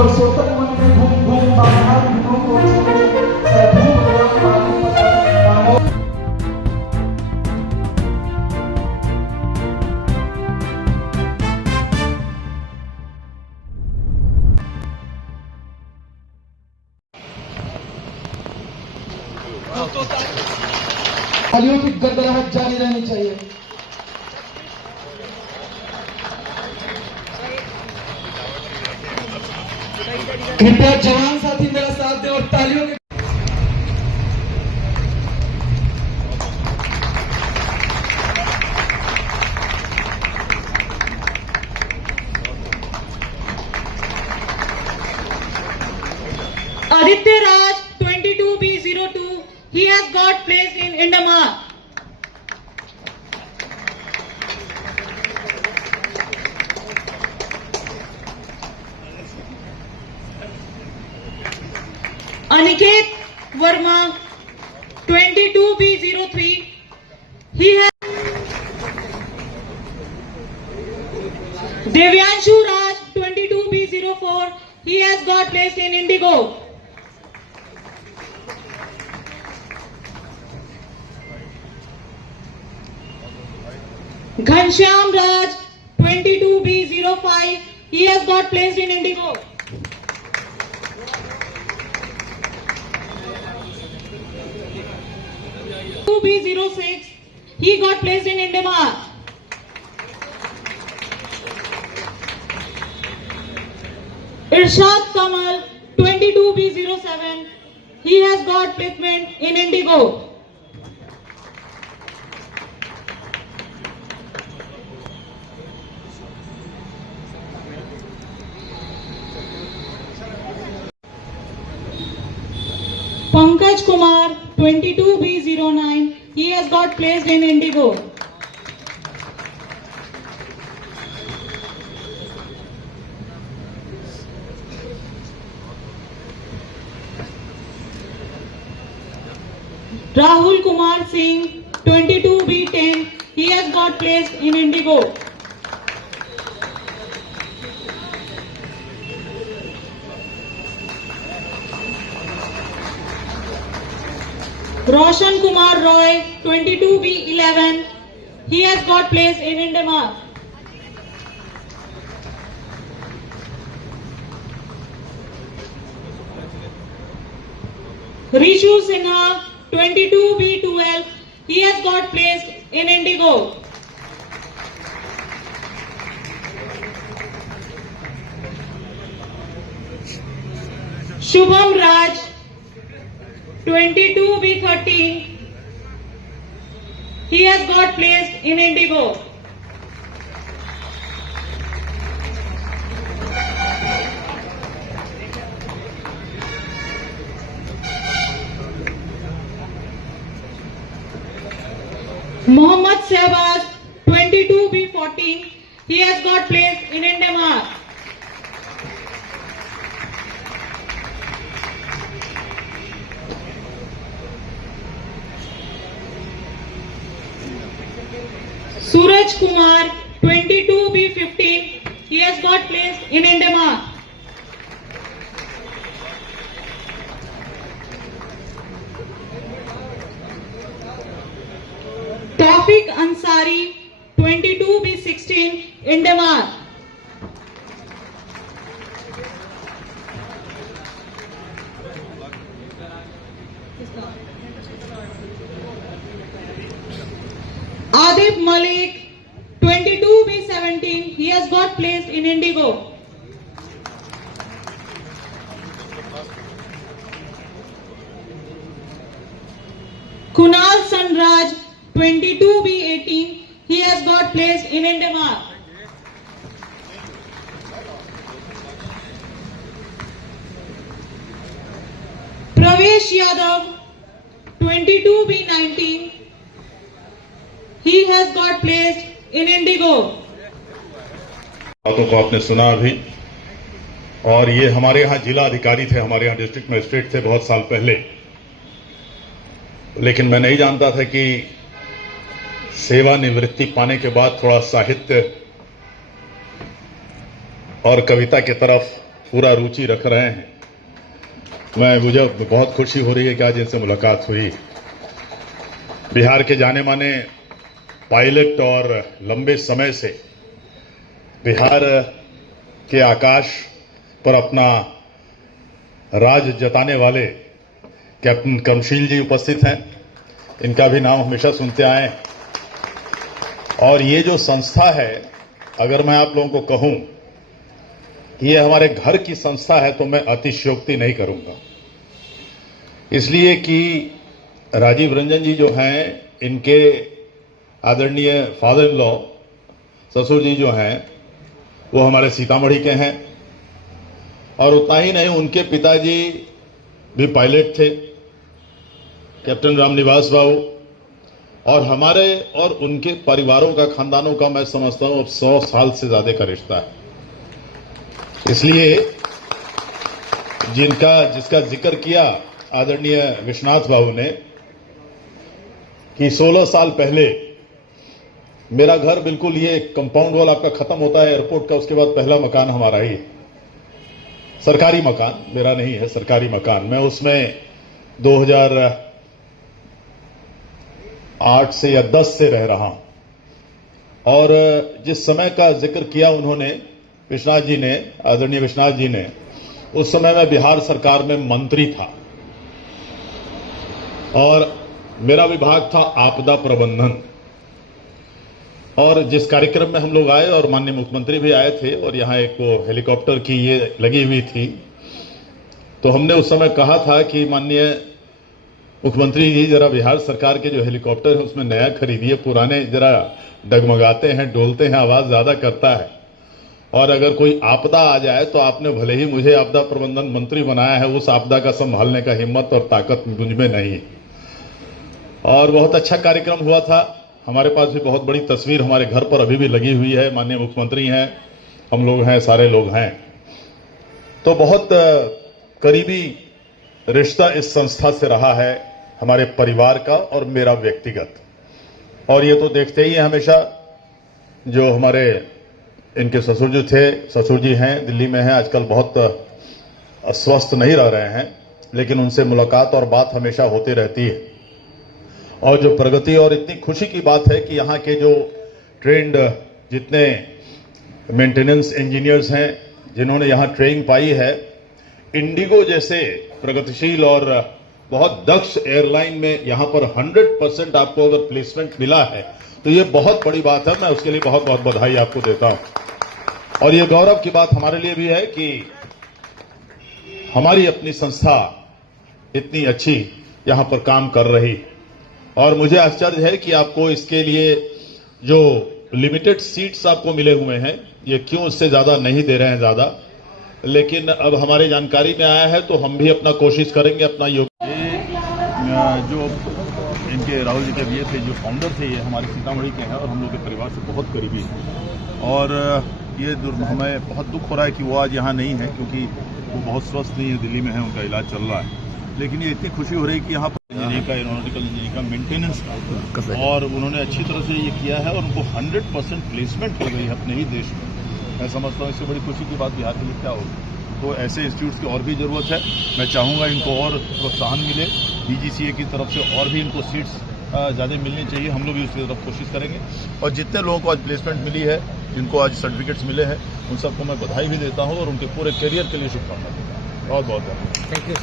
पुरुषोत्तम मन में घूम घूम बाहर घूम घूम सरभूम राम पानी पता पामो तालियों की गड़गड़ाहट जारी रहनी चाहिए। कृपया जवान साथी मेरा साथ दे और तालियों के Aditya Raj 22B02, he has got placed in Indamar. Aniket Verma 22B03, he has Devyanshu Raj 22B04, he has got placed in Indigo. Ghanshyam Raj 22B05, he has got placed in Indigo. B06, he got placed in Indamar. Irshad Kamal 22B07, he has got placement in Indigo. Pankaj Kumar 22B09, he has got placed in Indigo. Rahul Kumar Singh 22B10, he has got placed in Indigo. Roshan Kumar Roy 22B11, he has got placed in Indamar. Rishu Sinha 22B12, he has got placed in Indigo. Shubham Raj 22B13, he has got placed in Indigo. Mohammad Shahbaz 22B14, he has got placed in Indamar. Suraj Kumar 22B15, he has got placed in Indamar. Tawfiq Ansari 22B16, Indamar. Adib Malik 22B17, he has got placed in Indigo. Kunal Sanraj 22B18, he has got placed in Indamar. Pravesh Yadav 22B19, he has got placed in Indigo. बातों को आपने सुना अभी, और ये हमारे यहाँ जिला अधिकारी थे, हमारे यहाँ डिस्ट्रिक्ट मजिस्ट्रेट थे बहुत साल पहले, लेकिन मैं नहीं जानता था कि सेवानिवृत्ति पाने के बाद थोड़ा साहित्य और कविता की तरफ पूरा रुचि रख रहे हैं। मुझे बहुत खुशी हो रही है कि आज इनसे मुलाकात हुई। बिहार के जाने माने पायलट और लंबे समय से बिहार के आकाश पर अपना राज जताने वाले कैप्टन कर्मशील जी उपस्थित हैं। इनका भी नाम हमेशा सुनते आए हैं। और ये जो संस्था है, अगर मैं आप लोगों को कहूं कि ये हमारे घर की संस्था है तो मैं अतिशयोक्ति नहीं करूंगा, इसलिए कि राजीव रंजन जी जो हैं, इनके आदरणीय फादर इन लॉ ससुर जी जो हैं वो हमारे सीतामढ़ी के हैं। और उतना ही नहीं, उनके पिताजी भी पायलट थे, कैप्टन रामनिवास बाबू। और हमारे और उनके परिवारों का, खानदानों का मैं समझता हूं अब 100 साल से ज्यादा का रिश्ता है। इसलिए जिसका जिक्र किया आदरणीय विश्वनाथ बाबू ने कि 16 साल पहले मेरा घर बिल्कुल ये कंपाउंड वॉल आपका खत्म होता है एयरपोर्ट का, उसके बाद पहला मकान हमारा ही है, सरकारी मकान, मेरा नहीं है, सरकारी मकान। मैं उसमें 2008 से या 10 से रह रहा हूं। और जिस समय का जिक्र किया उन्होंने, विश्वनाथ जी ने, आदरणीय विश्वनाथ जी ने, उस समय मैं बिहार सरकार में मंत्री था और मेरा विभाग था आपदा प्रबंधन। और जिस कार्यक्रम में हम लोग आए और माननीय मुख्यमंत्री भी आए थे और यहां एक वो हेलीकॉप्टर की ये लगी हुई थी, तो हमने उस समय कहा था कि माननीय मुख्यमंत्री जी जरा बिहार सरकार के जो हेलीकॉप्टर है उसमें नया खरीदिए, पुराने जरा डगमगाते हैं, डोलते हैं, आवाज ज्यादा करता है। और अगर कोई आपदा आ जाए तो आपने भले ही मुझे आपदा प्रबंधन मंत्री बनाया है, उस आपदा का संभालने का हिम्मत और ताकत मुझ में नहीं है। और बहुत अच्छा कार्यक्रम हुआ था। हमारे पास भी बहुत बड़ी तस्वीर हमारे घर पर अभी भी लगी हुई है, माननीय मुख्यमंत्री हैं, हम लोग हैं, सारे लोग हैं। तो बहुत करीबी रिश्ता इस संस्था से रहा है, हमारे परिवार का और मेरा व्यक्तिगत। और ये तो देखते ही हैं हमेशा, जो हमारे इनके ससुर जो थे, ससुर जी हैं, दिल्ली में हैं, आजकल बहुत अस्वस्थ नहीं रह रहे हैं, लेकिन उनसे मुलाकात और बात हमेशा होती रहती है। और जो प्रगति और इतनी खुशी की बात है कि यहाँ के जो ट्रेंड जितने मेंटेनेंस इंजीनियर्स हैं, जिन्होंने यहाँ ट्रेनिंग पाई है, इंडिगो जैसे प्रगतिशील और बहुत दक्ष एयरलाइन में यहाँ पर 100% आपको अगर प्लेसमेंट मिला है तो ये बहुत बड़ी बात है। मैं उसके लिए बहुत बहुत बधाई आपको देता हूं। और ये गौरव की बात हमारे लिए भी है कि हमारी अपनी संस्था इतनी अच्छी यहां पर काम कर रही। और मुझे आश्चर्य है कि आपको इसके लिए जो लिमिटेड सीट्स आपको मिले हुए हैं, ये क्यों उससे ज्यादा नहीं दे रहे हैं ज्यादा, लेकिन अब हमारी जानकारी में आया है तो हम भी अपना कोशिश करेंगे, अपना योग। जो इनके राहुल जी के ये थे, जो फाउंडर थे, ये हमारे सीतामढ़ी के हैं और हम लोग के परिवार से बहुत करीबी हैं। और ये हमें बहुत दुख हो रहा है कि वो आज यहाँ नहीं है, क्योंकि वो बहुत स्वस्थ नहीं है, दिल्ली में है, उनका इलाज चल रहा है। लेकिन ये इतनी खुशी हो रही है कि यहाँ पर इंजीनियरिंग का, एरोनॉटिकल इंजीनियरिंग का, मेंटेनेंस का, और उन्होंने अच्छी तरह से ये किया है और उनको 100% प्लेसमेंट हो गई है अपने ही देश में। मैं समझता हूँ इससे बड़ी खुशी की बात बिहार के लिए क्या होगी। तो ऐसे इंस्टीट्यूट्स की और भी जरूरत है। मैं चाहूँगा इनको और प्रोत्साहन मिले, DGCA की तरफ से और भी इनको सीट्स ज़्यादा मिलनी चाहिए। हम लोग भी उसकी तरफ कोशिश करेंगे। और जितने लोगों को आज प्लेसमेंट मिली है, जिनको आज सर्टिफिकेट्स मिले हैं, उन सबको मैं बधाई भी देता हूँ और उनके पूरे करियर के लिए शुभकामनाएं देता हूँ। बहुत बहुत धन्यवाद। Thank you.